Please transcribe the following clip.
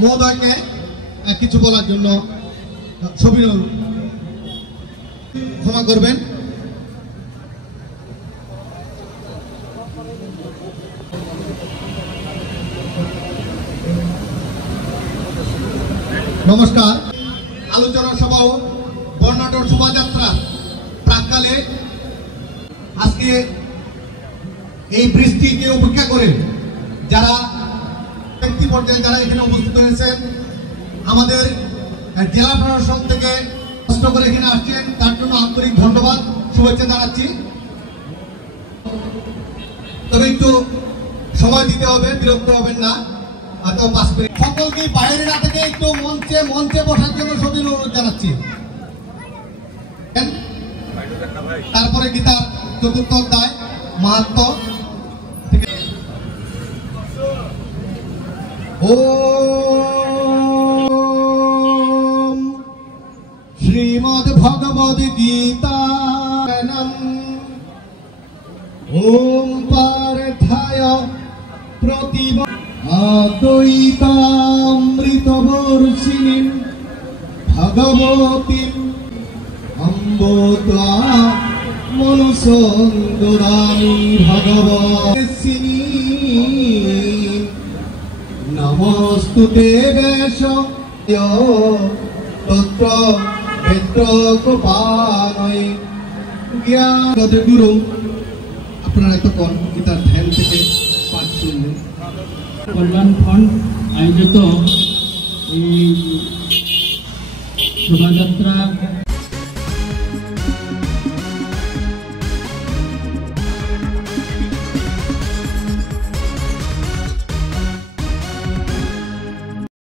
মহোদয়কে কিছু বলার জন্য সবিনয় ক্ষমা করবেন। নমস্কার। আলোচনা সভা ও বর্ণাঢ্য শোভাযাত্রা প্রাককালে আজকে এই বৃষ্টিকে উপেক্ষা করে যারা ব্যক্তি পর্যায়ে যারা এখানে উপস্থিত হয়েছেন, আমাদের জেলা প্রশাসন থেকে কষ্ট করে এখানে আসছেন, তার জন্য আন্তরিক ধন্যবাদ, শুভেচ্ছা জানাচ্ছি। তবে একটু সময় দিতে হবে, বিরক্ত হবেন না। সকলকে বাইরে না থেকে একটু মঞ্চে বসার জন্য সবিনয় অনুরোধ জানাচ্ছি। তারপরে গীতার চতুর্থ অধ্যায় মাহাত্ম ওম শ্রীমদ্ ভগবদ গীতা ওম পার্থায় প্রতিবা অদ্বৈতামৃতবর্ষিণীম ভগবতীম অম্বতা মনসন্দরামি ভগবতী নমস্তুতে বেশ তত্র ক্ষেত্র কৃপানয় জ্ঞান গুরু। আপনারা এতক্ষণ গীতার ধ্যান থেকে পাঠ শুনলেন। কল্যাণ ফন্ড আয়োজিত এই শোভাযাত্রা